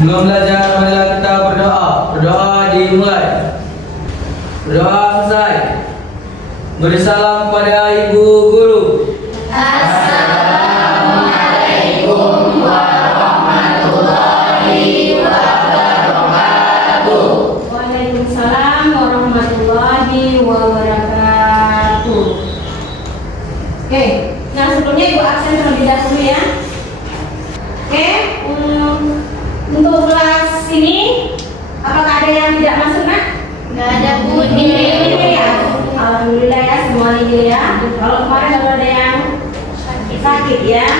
Sebelum belajar, marilah kita berdoa. Berdoa dimulai. Berdoa selesai. Beri salam kepada Ibu Guru. Assalamualaikum warahmatullahi wabarakatuh. Waalaikumsalam warahmatullahi wabarakatuh. Oke, nah sebelumnya Ibu absen terlebih dahulu ya. Oke, untuk kelas ini apakah ada yang tidak masuk, Nak? Nggak ada Bu. Ini ya. Alhamdulillah ya, semua ini ya. Kalau kemarin baru ada yang sakit ya.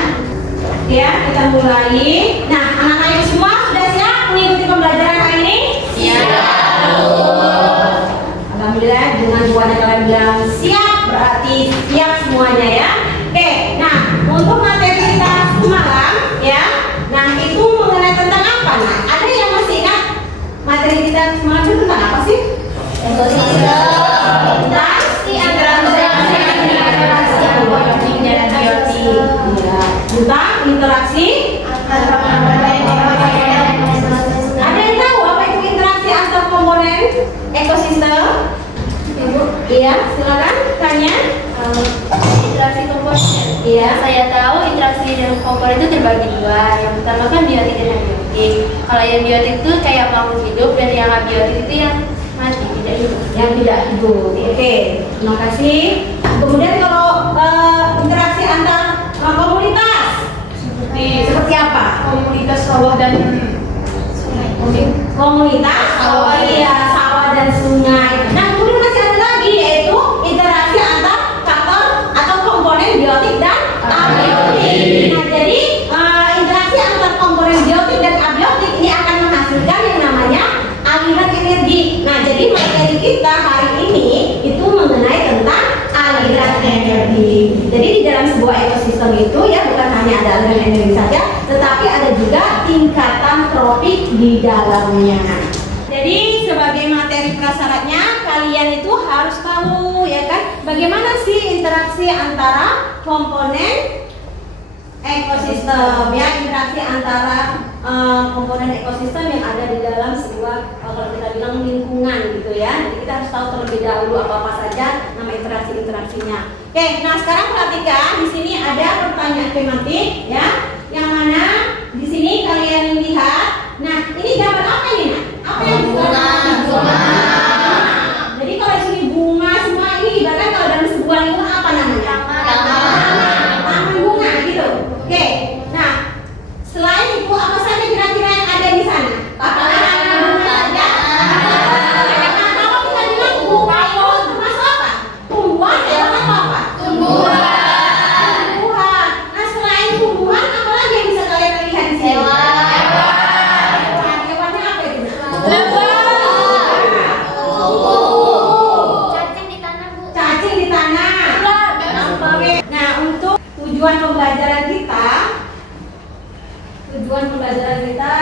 Ya, kita mulai. Nah, anak-anak semua sudah siap mengikuti pembelajaran hari ini? Alhamdulillah, dengan buahnya kalian bilang siap, berarti siap semuanya ya. Oke, nah untuk materi kita semalam ya, nah itu mengenai tentang apa? Nah, ada yang masih ingat materi kita semalam itu tentang apa sih? Tentang interaksi. Ada yang tahu apa itu interaksi antar komponen ekosistem? Iya, silakan tanya. Interaksi komponen. Iya. Saya tahu interaksi dengan komponen itu terbagi dua. Yang pertama kan biotik dan abiotik. Kalau yang biotik itu kayak makhluk hidup, dan yang abiotik itu yang mati, tidak hidup. Yang tidak hidup. Oke, terima kasih. Kemudian kalau interaksi antar komunitas seperti apa? Komunitas sawah dan sungai. Komunitas sawah, iya, sawah dan sungai. Nah, kemudian masih ada lagi yaitu interaksi antar faktor atau komponen biotik dan abiotik. Nah, jadi interaksi antar komponen biotik dan abiotik ini akan menghasilkan yang namanya aliran energi. Nah, jadi materi kita hari ini itu mengenai tentang aliran energi. Jadi di dalam sebuah ekosistem itu ya bukan hanya ada aliran energi saja, tetapi ada juga tingkatan tropik di dalamnya. Jadi sebagai materi prasyaratnya kalian itu harus tahu ya kan bagaimana sih interaksi antara komponen ekosistem ya, interaksi antara komponen ekosistem yang ada di dalam sebuah kalau kita bilang lingkungan gitu ya. Jadi kita harus tahu terlebih dahulu apa saja nama interaksinya. Oke, nah sekarang perhatikan di sini ada pertanyaan tematik ya, yang mana di sini kalian lihat. Nah, ini gambar apa ini? Nah? Apa yang bunga? Jadi kalau di sini bunga semua ini ibaratnya kalau dalam sebuah lingkungan apa namanya? Taman bunga gitu. Oke. Nah, selain itu apa saja kira-kira yang ada di sana? Apakah hanya bunga saja? Nah, kalau kita bilang bunga itu termasuk apa? Tumbuhan ya apa? Tumbuhan. Nah, selain tumbuhan apa lagi yang bisa kalian lihat di sini? Hewannya apa itu? Cacing di tanah, Bu. Cacing di tanah. Nah, untuk tujuan pembelajaran kita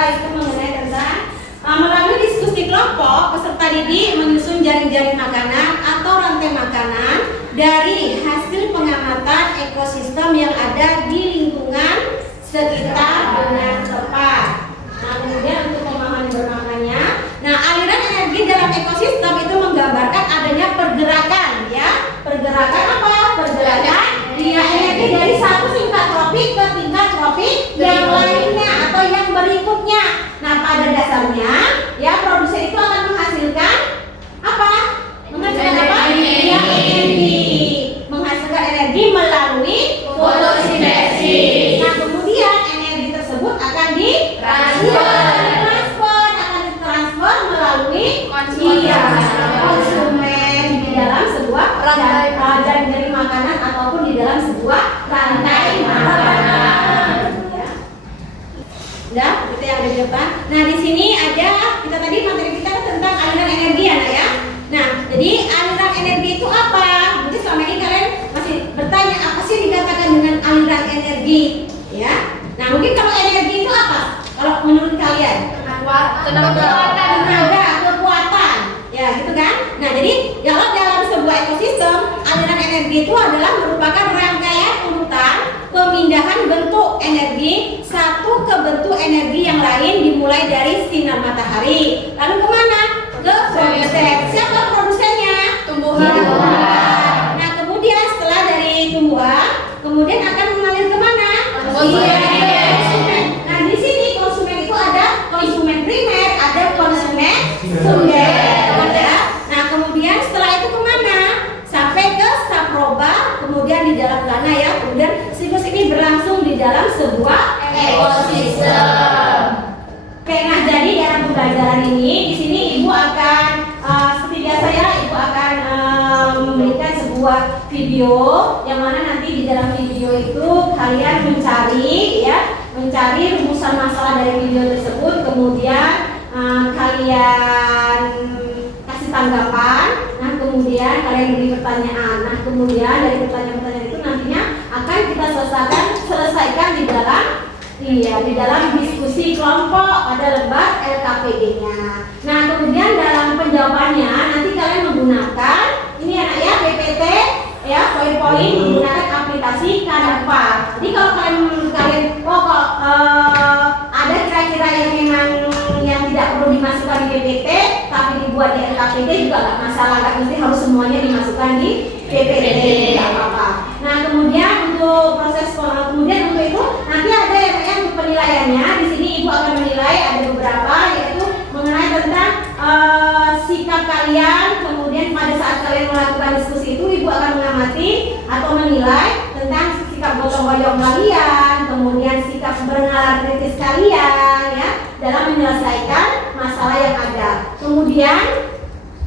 itu mengenai tentang melalui diskusi kelompok peserta didik menyusun jaring-jaring makanan atau rantai makanan dari hasil pengamatan ekosistem yang ada di lingkungan sekitar dengan tepat. Nah, kemudian untuk pemahaman bermaknanya, nah aliran energi dalam ekosistem itu menggambarkan adanya pergerakan ya. Pergerakan apa? Pergerakan dia energi dari satu tingkat tropik ke tingkat tropik yang lainnya atau yang berikutnya. Nah, pada dasarnya ya produsen itu akan menghasilkan apa? Menghasilkan apa? Ya, energi. Menghasilkan energi melalui fotosintesis. Nah, kemudian energi tersebut akan ditransfer melalui konsumen di dalam sebuah jaring makanan ataupun di dalam sebuah rantai makanan. Ya. Udah, itu yang ada di depan. Nah, di sini ada kita tadi materi kita tentang aliran energi ya, Nak ya. Nah, jadi aliran energi itu apa? Jadi selama ini kalian masih bertanya apa sih dikatakan dengan aliran energi, ya? Nah, mungkin kalau energi itu apa? Kalau menurut kalian? Tenaga, kekuatan, ya gitu kan? Nah, jadi kalau dalam sebuah ekosistem aliran energi itu adalah merupakan rangkaian urutan pemindahan bentuk energi satu ke bentuk energi yang lain dimulai dimulai dari sinar matahari. Lalu kemana? Ke produsen. Siapa produsennya? Tumbuhan. Nah, kemudian setelah dari tumbuhan, kemudian akan mengalir kemana? Konsumen. Nah, di sini konsumen itu ada konsumen primer, ada konsumen sekunder. Ya. Nah, kemudian setelah itu kemana? Sampai ke saproba, kemudian di dalam lana ya. Kemudian siklus ini berlangsung di dalam sebuah ekosistem. Oke, nah jadi dalam pembelajaran ini, di sini ibu akan seperti biasa ya, ibu akan memberikan sebuah video yang mana nanti di dalam video itu kalian mencari rumusan masalah dari video tersebut, kemudian kalian kasih tanggapan, nah kemudian kalian beri pertanyaan, nah kemudian dari pertanyaan-pertanyaan itu nantinya akan kita selesaikan di dalam diskusi kelompok pada lembar LKPD-nya. Nah, kemudian dalam penjawabannya nanti kalian menggunakan ini anak ya PPT ya, poin-poin menggunakan aplikasi Canva. Jadi kalau kalian ada kira-kira yang memang yang tidak perlu dimasukkan di PPT tapi dibuat di LKPD juga nggak masalah, nggak mesti harus semuanya dimasukkan di PPT, nggak apa-apa. Nah, kemudian untuk proses kemudian untuk itu nanti ada yang untuk penilaiannya. Di sini ibu akan menilai ada beberapa, yaitu mengenai tentang sikap kalian. Kemudian pada saat kalian melakukan diskusi itu ibu akan mengamati atau menilai tentang sikap gotong royong kalian, kemudian sikap bernalar kritis kalian ya dalam menyelesaikan masalah yang ada. Kemudian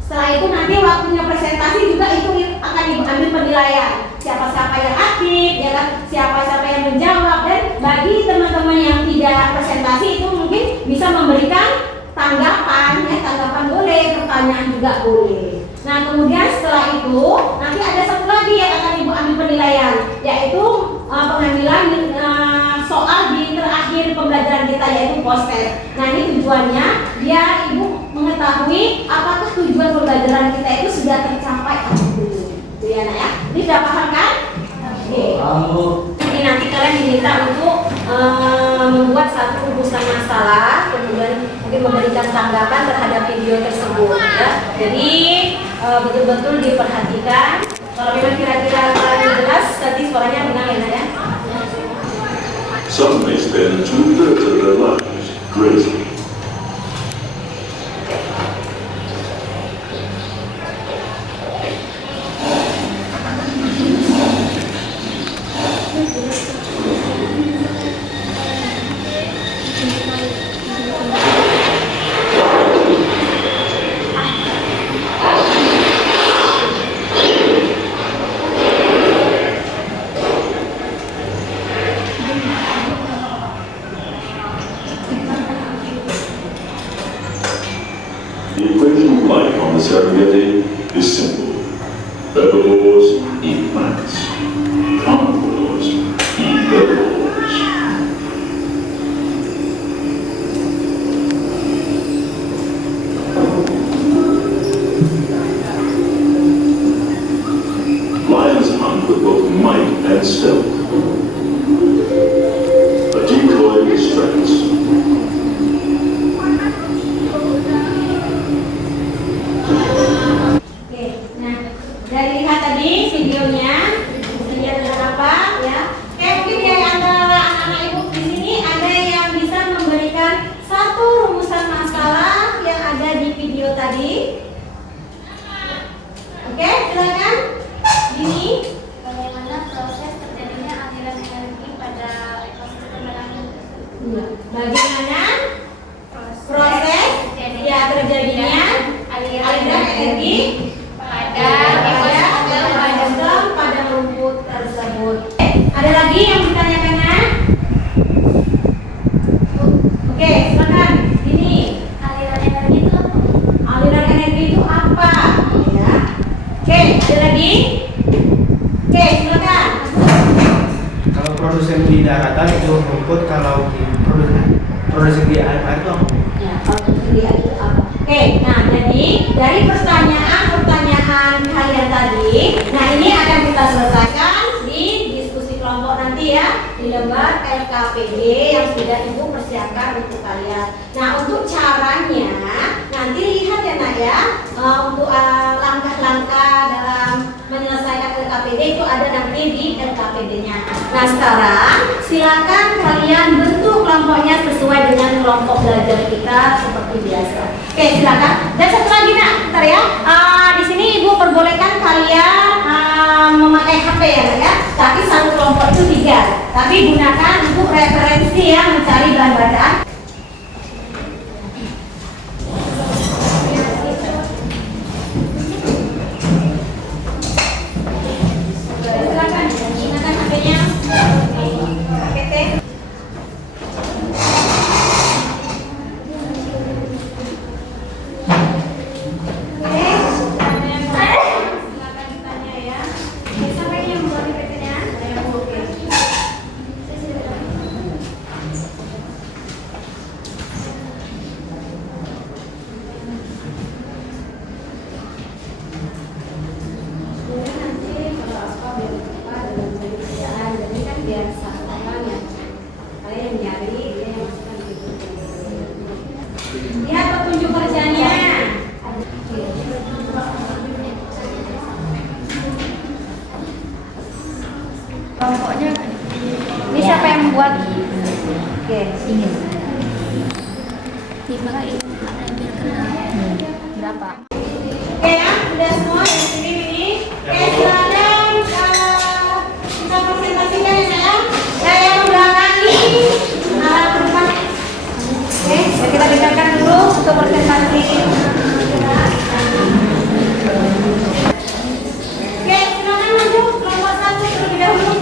setelah itu nanti waktunya presentasi juga itu akan diambil penilaian. Siapa-siapa yang aktif, ya kan? Siapa-siapa yang menjawab, dan bagi teman-teman yang tidak presentasi itu mungkin bisa memberikan tanggapan, ya tanggapan boleh, pertanyaan juga boleh. Nah kemudian setelah itu nanti ada satu lagi yang akan ibu ambil penilaian, yaitu pengambilan soal di terakhir pembelajaran kita, yaitu poster. Nah ini tujuannya biar ibu mengetahui apakah tujuan pembelajaran kita itu sudah tercapai atau belum. Itu ya nak ya. Ini sudah paham kan? Oke. Jadi nanti kalian diminta untuk membuat satu rumusan masalah, kemudian mungkin memberikan tanggapan terhadap video tersebut ya. Jadi betul-betul diperhatikan. Kalau memang kira-kira kalian jelas, tadi suaranya benar ya nak ya. Some may spend 2/3 of their lives grazing. The equation of life on the Serengeti is simple. Herbivores eat plants. Carnivores eat herbivores. Lions hunt with both might and stealth. A decoy distracts. Oke, nah dari lihat tadi videonya dengan apa ya? Mungkin ya antara anak-anak ibu di sini ada yang bisa memberikan satu rumusan masalah yang ada di video tadi. Oke, silakan. Ini Bagaimana proses terjadinya aliran energi pada ekosistem melangit? bagaimana proses ya terjadinya aliran energi pada ekosistem pada rumput tersebut. Ada lagi yang ditanyakan kan? Oke, silakan. Ini aliran energi itu apa? aliran energi itu apa? Ya. Oke, ada lagi? Oke, silakan. Kalau produsen di daratan itu rumput, kalau di produsen di air itu apa? Ya, kalau lihat itu apa? Oke, nah jadi dari pertanyaan kalian tadi, nah ini akan kita selesaikan di diskusi kelompok nanti ya di lembar LKPD yang sudah ibu persiapkan. persiapkan untuk kalian. Nah, untuk caranya nanti lihat ya nak ya, untuk langkah-langkah dalam menyelesaikan LKPD itu ada nanti di LKPD-nya. Nah, sekarang silakan kalian bentuk kelompoknya sesuai dengan kelompok belajar kita seperti biasa. Oke, silakan. Dan satu lagi nak, bentar ya. Di sini ibu perbolehkan kalian memakai HP ya, tapi satu kelompok itu 3. Tapi gunakan untuk referensi ya, mencari bahan bacaan. Silakan gunakan HP-nya. Oke, teh. Lihat petunjuk kerjanya. Kelompoknya ini siapa yang membuat? Oke, ini. Berapa? Oke ya, udah semua dari sini ini. Oke, silakan kita presentasikan ya. Saya yang belakangi ke depan. Oke, kita dengarkan dulu untuk presentasi. Oke, silakan maju kelompok 1 terlebih dahulu.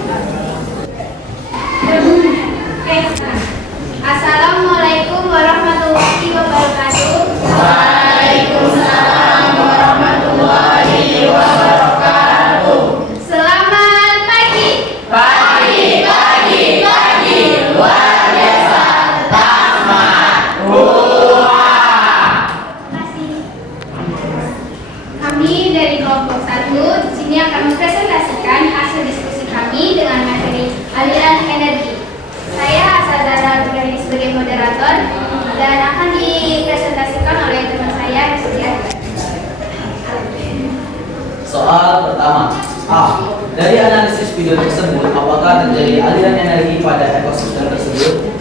Oke. Assalamualaikum warahmatullahi wabarakatuh. Waalaikumsalam warahmatullahi wabarakatuh. Selamat pagi. Pagi, pagi, pagi, luar biasa, tetap semangat. Kami dari kelompok 1 di sini akan mempresentasikan hasil diskusi kami dengan materi aliran energi. Saya Asazara Berdiri sebagai moderator dan akan dipresentasikan oleh teman saya Rizky. Soal pertama. A. Dari analisis video tersebut, apakah terjadi aliran energi pada ekosistem tersebut?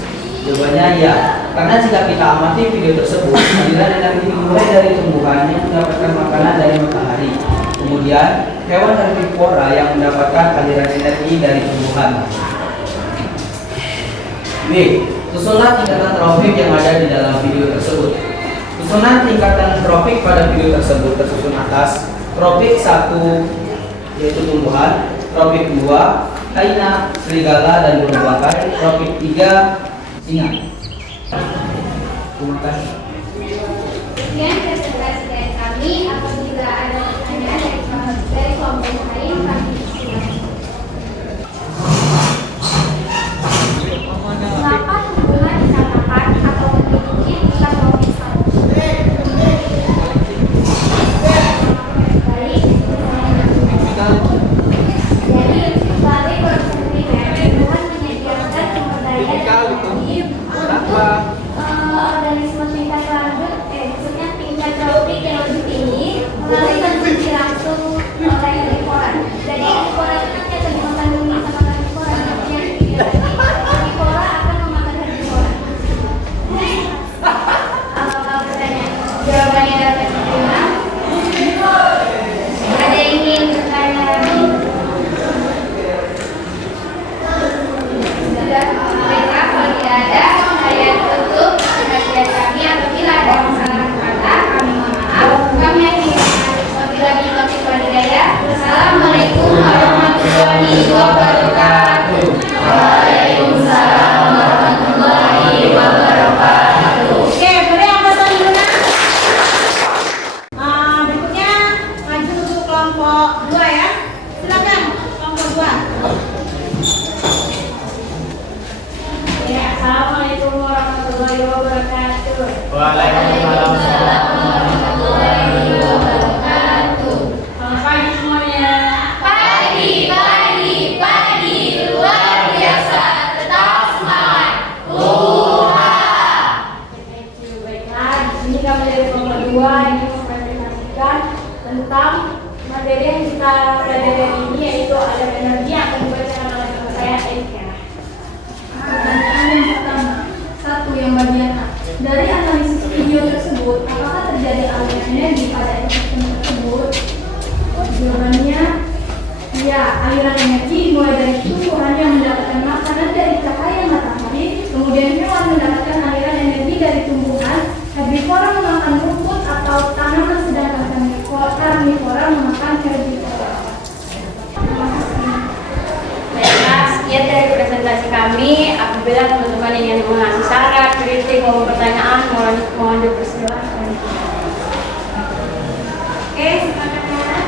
Jawabannya ya. Karena jika kita amati video tersebut, aliran energi dimulai dari tumbuhan yang mendapatkan makanan dari matahari. Kemudian, hewan herbivora yang mendapatkan aliran energi dari tumbuhan. B. Susunan tingkatan tropik yang ada di dalam video tersebut. Susunan tingkatan tropik pada video tersebut tersusun atas. Tropik 1 yaitu tumbuhan, tropik 2 hyena, serigala dan burung bangkai, tropik 3 singa. Terima kasih. Sekian presentasi dari kami. Apabila ada pertanyaan dari kelompok lain, kami silakan. Mengapa tumbuhan dikatakan atau memiliki tingkat tropik 1? Baik. Jadi, sebagai produsen primer, tumbuhan menyediakan sumber daya dan energi untuk organisme tingkat lanjut, maksudnya tingkat tropik yang lebih tinggi melalui konsumsi langsung oleh herbivora. Jadi herbivora itu nanti akan dimakan dulu sama herbivora, tapi yang tidak herbivora akan memakan herbivora. Bertanya, jawabannya dapat diterima. Ada yang ingin bertanya lagi? Sudah, baiklah, kalau tidak ada, saya tutup kajian kami. Apabila ada kesalahan kata, kami mohon maaf. Kami akhiri wabillahi taufiq wal hidayah. Wassalamualaikum warahmatullahi wabarakatuh. Waalaikumsalam warahmatullahi wabarakatuh. Oke, boleh angkatan dulu nak. Berikutnya maju untuk kelompok 2 ya. Silakan kelompok 2. Ya, assalamualaikum warahmatullahi wabarakatuh. Waalaikumsalam. Warahmatullahi wabarakatuh. Selamat pagi semuanya. Pagi, pagi, pagi, luar biasa, tetap semangat. 2 ini mempresentasikan tentang materi yang kita pelajari ini, yaitu aliran energi yang akan dibacakan oleh kakak saya, Erika. Pertanyaan yang pertama, 1 yang bagian A. Dari analisis video tersebut, apakah terjadi aliran energi pada ekosistem tersebut? Jawabannya, ya, aliran energi mulai dari tumbuhan yang mendapatkan makanan dari cahaya matahari, kemudian hewan mendapatkan aliran energi dari tumbuhan, herbivora memakan rumput atau tanaman, sedangkan karnivora memakan herbivora. Baiklah, sekian dari presentasi kami. Apabila teman-teman ingin mengasih saran, kritik, maupun pertanyaan, mohon dipersilakan. Oke, silakan ya.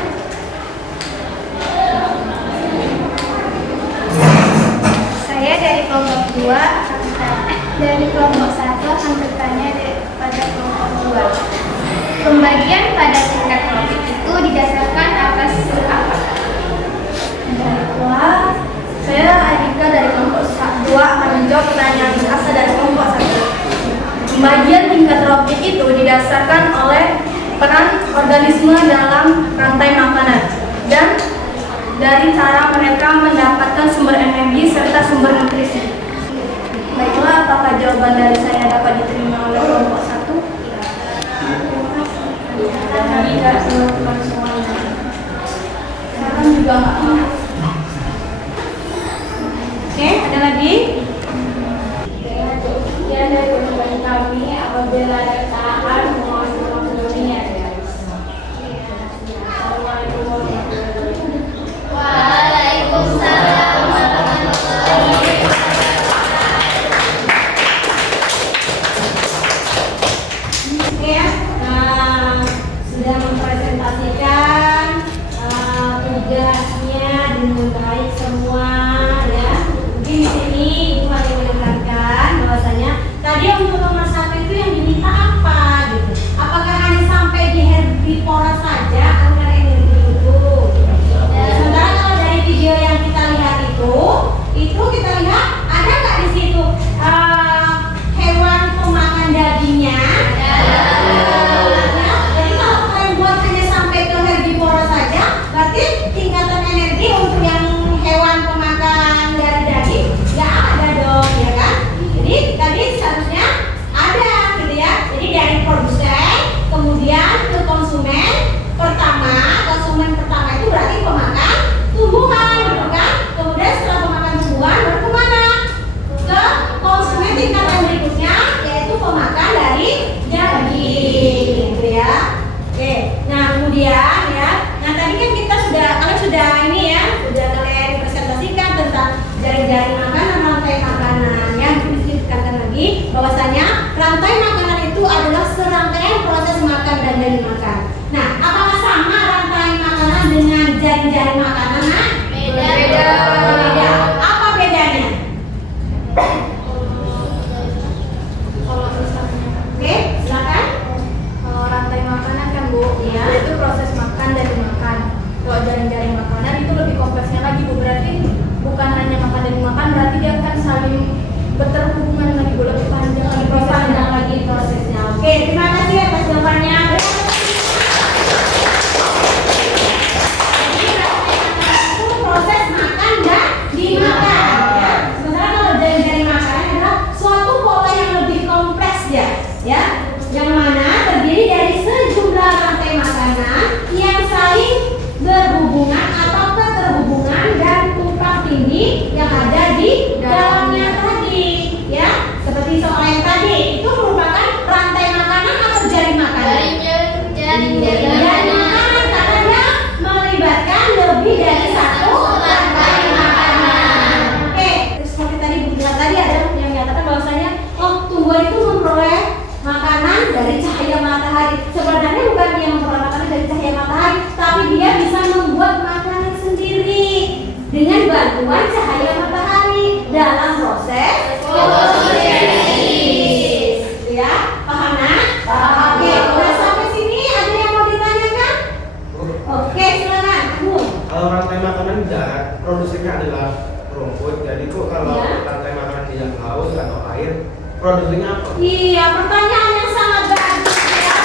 Saya dari kelompok 2, dari kelompok 1 akan bertanya pada kelompok 2. Pembagian pada tingkat tropik itu didasarkan atas apa? Baiklah, saya Adika dari kelompok 2 akan menjawab pertanyaan asal dari kelompok 1. Pembagian tingkat tropik itu didasarkan oleh peran organisme dalam rantai makanan dan dari cara mereka mendapatkan sumber energi serta sumber nutrisi. Baiklah, apakah jawaban dari saya dapat diterima oleh kelompok 1? Tidak teman-teman semuanya. Sekarang juga nggak mau. Oke, ada lagi? Ya, dari teman kami, apabila ada kesalahan mohon dimaklumi ya guys. Assalamualaikum warahmatullahi wabarakatuh. Waalaikumsalam warahmatullahi Oke ya, sudah mempresentasikan tugasnya dengan baik semua ya. Mungkin di sini Ibu hanya menekankan bahwasanya tadi untuk nomor 1 itu yang diminta apa gitu. Apakah hanya sampai di herbivora saja aliran energi itu? Sementara kalau dari video yang kita lihat itu kita lihat ada nggak di situ hewan pemakan dagingnya? Jadi kalau kalian buat hanya sampai ke herbivora saja, berarti tingkatan energi untuk yang hewan pemakan dari daging nggak ada dong, ya kan? Jadi tadi seharusnya ada gitu ya. Jadi dari produsen kemudian ke konsumen pertama, itu berarti pemakan tumbuhan, gitu kan? Kemudian setelah pemakan tumbuhan baru kemana? Ke konsumen tingkatan berikutnya, yaitu pemakan dari daging, gitu ya. Oke, nah kemudian ya, nah tadi kan kita kalian sudah ini ya, sudah kalian presentasikan tentang jaring-jaring makanan, rantai makanan ya. Mungkin ditekankan lagi bahwasanya rantai makanan itu adalah serangkaian proses makan dan dari makan. Nah, apakah sama rantai makanan dengan jaring-jaring makanan? Nah, Beda. Beda. Apa bedanya? Kalau misalnya Oke, silakan. kalau rantai makanan kan Bu, Iya. itu proses makan dan dimakan. Kalau jaring-jaring makanan itu lebih kompleksnya lagi Bu, berarti bukan hanya makan dan dimakan, berarti dia akan saling berhubungan lagi Bu, lebih panjang lagi prosesnya. Prosesnya. Oke, terima kasih atas jawabannya. Jadi rantai makanan itu proses makan dan dimakan ya. Sementara kalau jaring-jaring makanan adalah suatu pola yang lebih kompleks ya. Yang mana terdiri dari sejumlah rantai makanan yang saling berhubungan atau keterhubungan dan tumpang tindih yang ada di dalamnya tadi ya. Seperti soal yang tadi itu merupakan rantai makanan atau jaring makanan? Jaring makanan karena dia melibatkan lebih dari satu rantai makanan. Oke, terus seperti tadi Bu bilang tadi ada yang menyatakan bahwasanya tumbuhan itu memperoleh makanan dari cahaya matahari. Sebenarnya bukan dia memperoleh makanan dari cahaya matahari, tapi dia bisa membuat makanan sendiri dengan bantuan cahaya matahari dalam proses fotosintesis. Ya, paham nak? Paham. Oke, udah sampai sini ada yang mau ditanyakan? Oke, silakan. Bu. Kalau rantai makanan di darat, produksinya adalah rumput. Jadi kok kalau Ya. rantai makanan di yang laut atau air, produksinya apa? Iya, pertanyaan yang sangat bagus ya.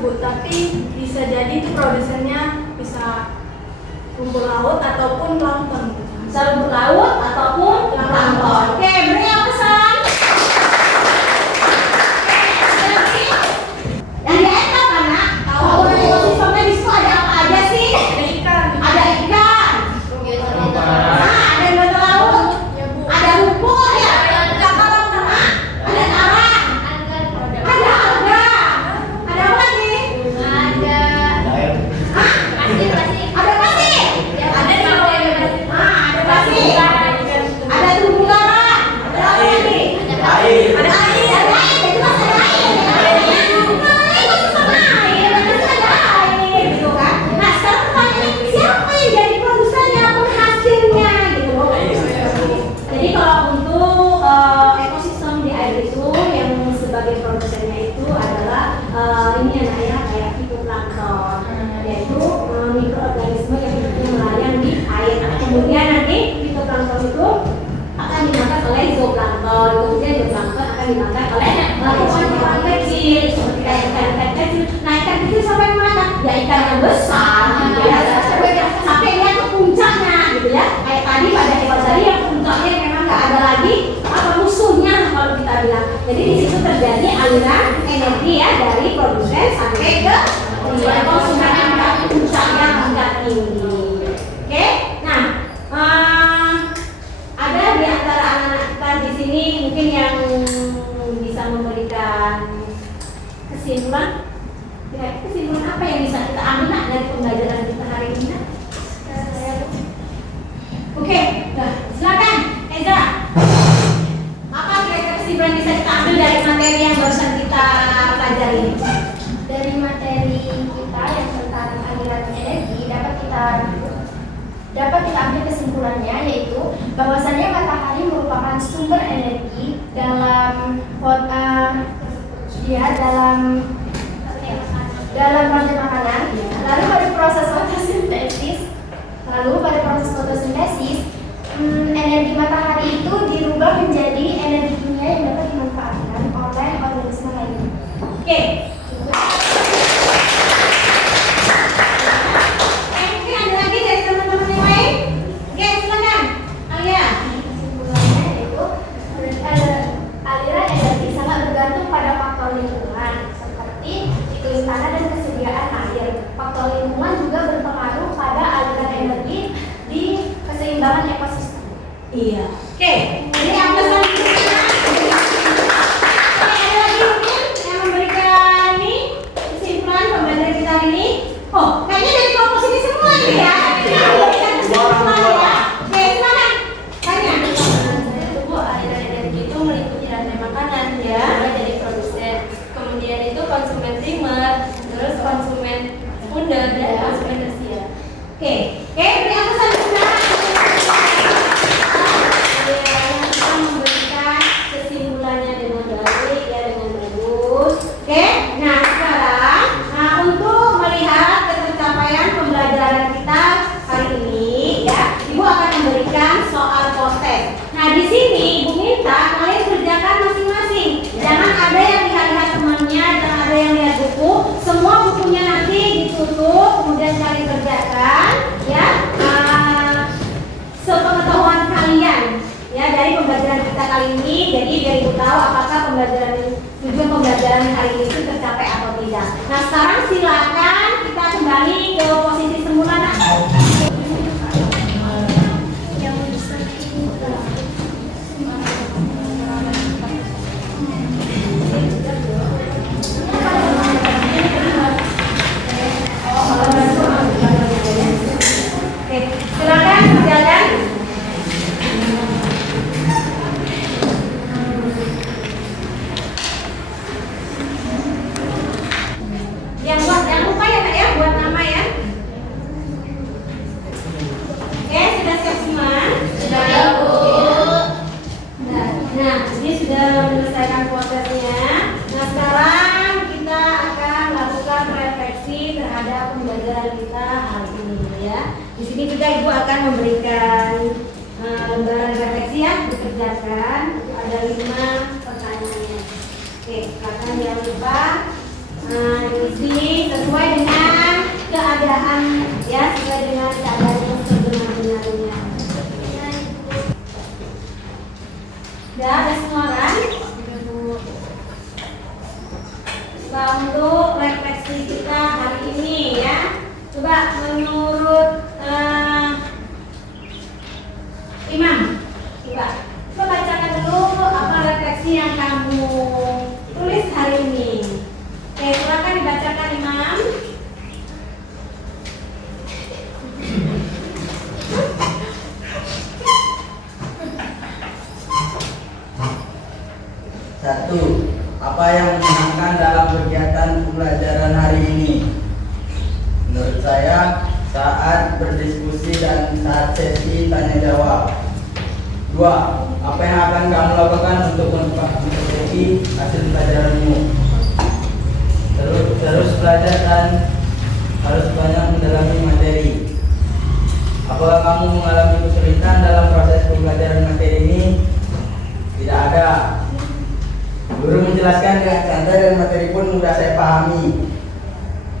tersebut, tapi bisa jadi itu produsennya bisa rumput laut ataupun plankton. Bisa rumput laut ataupun plankton. Oke, beri yang pesan. Yang di air apa, Nak? Tahu ekosistemnya di situ ada apa aja sih? Ada ikan. Ada ikan. Ada biota laut. Ada rumput ya. Ada karang tanah. Ada karang. Ada alga. Ada apa lagi? Ada pasir. Ada pasir. Ada terumbu karang. Ada apa lagi? Air. Ada air. Ada air. Itu masih ada air. Ekosistem air. Masih ada air gitu kan. Nah, sekarang pertanyaannya siapa yang jadi produsennya, penghasilnya gitu loh. Jadi kalau untuk ekosistem di air itu yang sebagai produsennya itu adalah ini ya, Nak, ya, kayak fitoplankton, yaitu mikroorganisme yang hidupnya melayang di air. Kemudian nanti fitoplankton itu akan dimakan oleh zooplankton, kemudian zooplankton akan dimakan oleh hewan kecil seperti kayak ikan kecil. Nah, ikan kecil sampai mana? Ya ikan yang besar, gitu ya. Sampai dia ke puncaknya, gitu ya. Kayak tadi pada hewan tadi yang puncaknya memang nggak ada lagi apa musuhnya kalau kita bilang. Jadi di situ terjadi aliran energi ya dari produsen sampai ke konsumen yang puncaknya tingkat tinggi. Oke, nah ada di antara anak-anak kita di sini mungkin yang bisa memberikan kesimpulan. Ya, kesimpulan apa yang bisa kita ambil Nak, dari pembelajaran kita hari ini? Nak? Oke, nah, silakan Ezra. Apa kira-kira kesimpulan bisa kita ambil dari materi yang barusan kita pelajari? Dari materi kita yang tentang aliran energi dapat kita ambil kesimpulannya, yaitu bahwasannya matahari merupakan sumber energi dalam rantai makanan. Lalu pada proses fotosintesis, energi matahari itu dirubah menjadi energi kimia yang dapat dimanfaatkan oleh organisme lainnya. Oke. Mungkin ada lagi dari teman-teman yang lain? Oke, silakan. Alia. Kesimpulannya yaitu aliran energi sangat bergantung pada faktor lingkungan seperti iklim tanah dan kesediaan air. Faktor lingkungan juga berpengaruh pada aliran energi di keseimbangan ekosistem. Iya. Oke. Jadi apa selanjutnya? Ada lagi mungkin yang memberikan ini kesimpulan pembelajaran kita hari ini? Oh, kayaknya dari kelompok sini semua ini ya. Kita memberikan kesimpulan ya. Oke, silakan. Tanya. Itu Bu, aliran energi itu meliputi rantai makanan ya, mulai dari produsen, kemudian itu konsumen primer, terus konsumen sekunder dan konsumen tersier. Oke. Oke, beri apa selanjutnya? Kita memberikan kesimpulannya dengan baik ya, dengan bagus. Oke. Nah, sekarang untuk melihat ketercapaian pembelajaran kita hari ini ya, Ibu akan memberikan soal post-test. Nah, di sini Ibu minta kalian kerjakan masing-masing. Jangan ada yang lihat-lihat temannya, jangan ada yang lihat buku. Semua bukunya nanti ditutup, kemudian kalian kerjakan ya. Sepengetahuan kalian ya dari pembelajaran kita kali ini. Jadi biar Ibu tahu apakah tujuan pembelajaran hari ini itu tercapai atau tidak. Nah, sekarang silakan kita kembali ke posisi semula Nak. Oke, silakan kerjakan. Yang lupa ya Kak ya, buat nama ya. Oke, sudah siap semua? Sudah ya, Bu. Nah, ini sudah menyelesaikan prosesnya. Nah, sekarang kita akan lakukan refleksi terhadap pembelajaran kita hari ini ya. Di sini juga Ibu akan memberikan lembaran refleksi ya, dikerjakan. Ada 5 pertanyaannya. Oke, silakan jangan lupa ini isi sesuai dengan keadaan ya, sesuai dengan keadaan yang sebenar-benarnya. Ya, ada semua kan? Coba untuk refleksi kita hari ini ya. Coba menurut Imam, coba bacakan dulu apa refleksi yang kamu tulis hari ini. Oke, silakan dibacakan Imam. Satu, apa yang menyenangkan dalam kegiatan pembelajaran hari ini? Menurut saya, saat berdiskusi dan saat sesi tanya jawab. Dua, apa yang akan kamu lakukan untuk memperbaiki hasil pelajaranmu? Terus belajar dan harus banyak mendalami materi. Apakah kamu mengalami kesulitan dalam proses pembelajaran materi ini? Tidak ada. Guru menjelaskan dengan santai dan materi pun mudah saya pahami.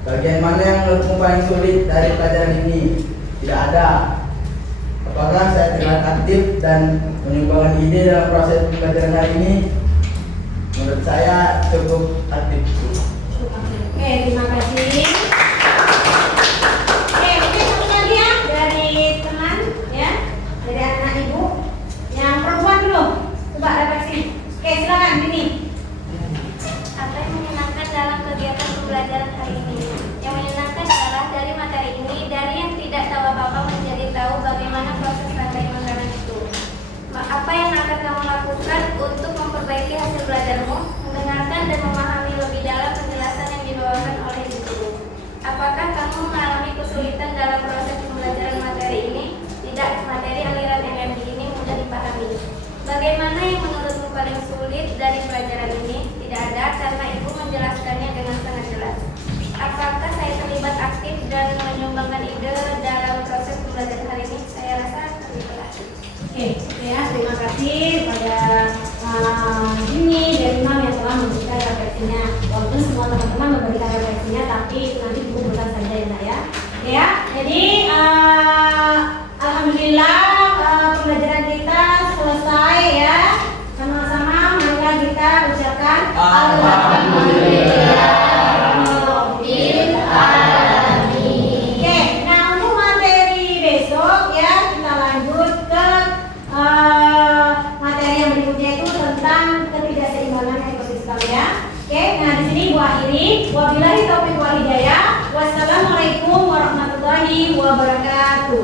Bagian mana yang menurutmu paling sulit dari pelajaran ini? Tidak ada. Apakah saya terlihat aktif dan menyumbangkan ide dalam proses pembelajaran hari ini? Menurut saya cukup aktif. Oke, terima kasih. Oke, mungkin satu lagi ya dari teman ya, dari anak ibu yang perempuan dulu. Coba refleksi. Oke, silakan ini. Apa yang menyenangkan dalam kegiatan pembelajaran hari ini? Yang menyenangkan adalah dari materi ini, dari yang tidak tahu apa-apa menjadi tahu bagaimana proses rantai makanan itu. Apa yang akan kamu lakukan untuk memperbaiki hasil belajarmu? Mendengarkan dan memahami lebih dalam penjelasan yang dibawakan oleh guru. Apakah kamu mengalami kesulitan dalam proses pembelajaran materi ini? Tidak, materi aliran MMD ini mudah dipahami. Bagaimana yang menurutmu paling sulit dari pelajaran ini? Tidak ada, karena ibu menjelaskannya dengan sangat jelas. Apakah saya terlibat aktif dan menyumbangkan ide dalam proses pembelajaran hari ini? Saya rasa terlibat aktif. Oke, ya terima kasih pada Jimmy dan Imam yang telah memberikan refleksinya. Walaupun semua teman-teman memberikan refleksinya, tapi itu nanti dikumpulkan saja ya Nak ya. Oke ya, jadi alhamdulillah pembelajaran kita selesai ya. Sama-sama marilah kita ucapkan Alhamdulillah. Oke, nah untuk materi besok ya kita lanjut ke materi yang berikutnya itu tentang ketidakseimbangan ekosistem ya. Oke, nah di sini gua akhiri. Wabillahi taufiq wal hidayah. Wassalamualaikum warahmatullahi wabarakatuh.